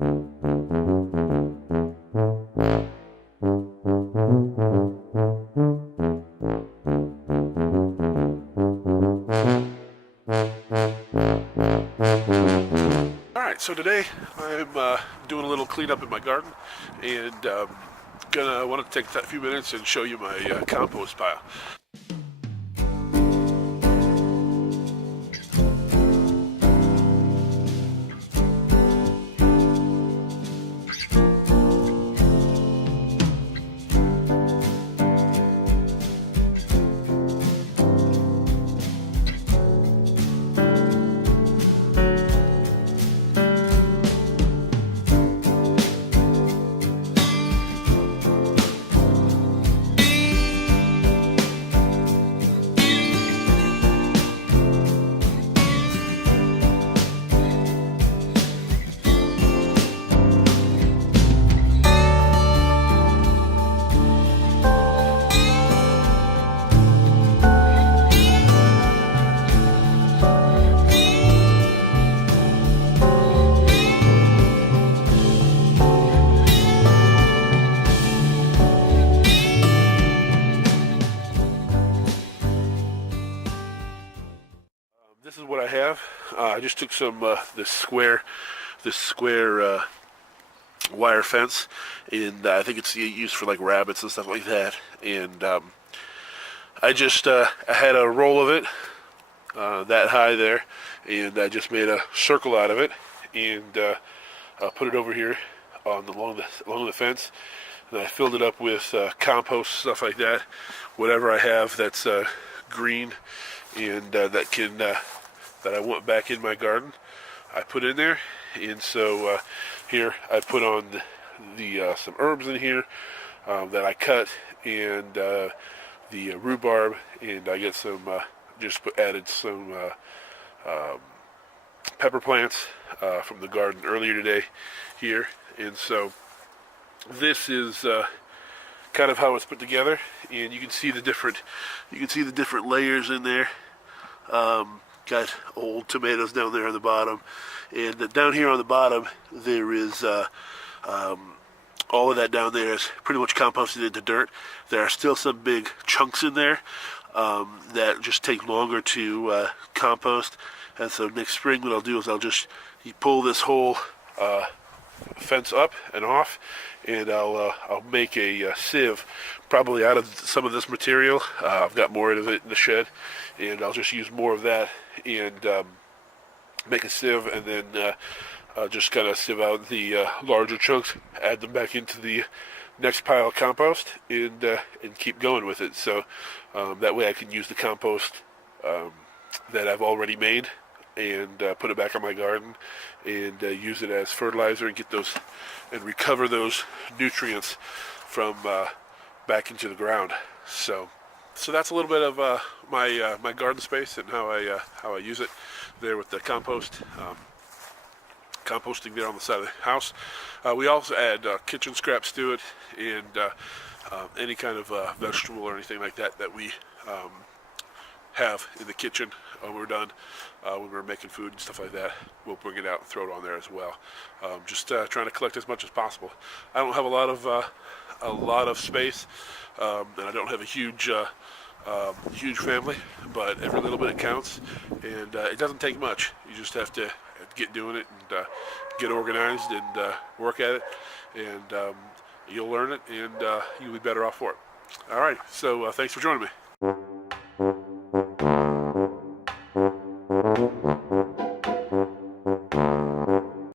Alright, so today I'm doing a little cleanup in my garden, and gonna want to take a few minutes and show you my compost pile. This is what I have. I just took some this square wire fence, and I think it's used for like rabbits and stuff like that. And I had a roll of it that high there, and I just made a circle out of it, and put it over here along the fence. And I filled it up with compost, stuff like that, whatever I have that's green and that I want back in my garden, I put in there. And so here I put on the some herbs in here that I cut, and the rhubarb, and I get some added some pepper plants from the garden earlier today here. And so this is kind of how it's put together, and you can see the different layers in there. Got old tomatoes down there on the bottom, and down here on the bottom there is all of that down there is pretty much composted into dirt. There are still some big chunks in there that just take longer to compost, and so next spring what I'll do is I'll just pull this whole fence up and off, and I'll make a sieve, probably out of some of this material. I've got more of it in the shed, and I'll just use more of that and make a sieve, and then just kind of sieve out the larger chunks, add them back into the next pile of compost, and keep going with it. So that way I can use the compost that I've already made, and put it back on my garden, and use it as fertilizer, and get those and recover those nutrients from back into the ground. So that's a little bit of my garden space and how I use it there with the composting there on the side of the house. We also add kitchen scraps to it, and any kind of vegetable or anything like that that we have in the kitchen when we're done, when we're making food and stuff like that, we'll bring it out and throw it on there as well. Just trying to collect as much as possible. I don't have a lot of space, and I don't have a huge family, but every little bit counts, and it doesn't take much. You just have to get doing it, and get organized, and work at it, and you'll learn it, and you'll be better off for it. All right, so thanks for joining me.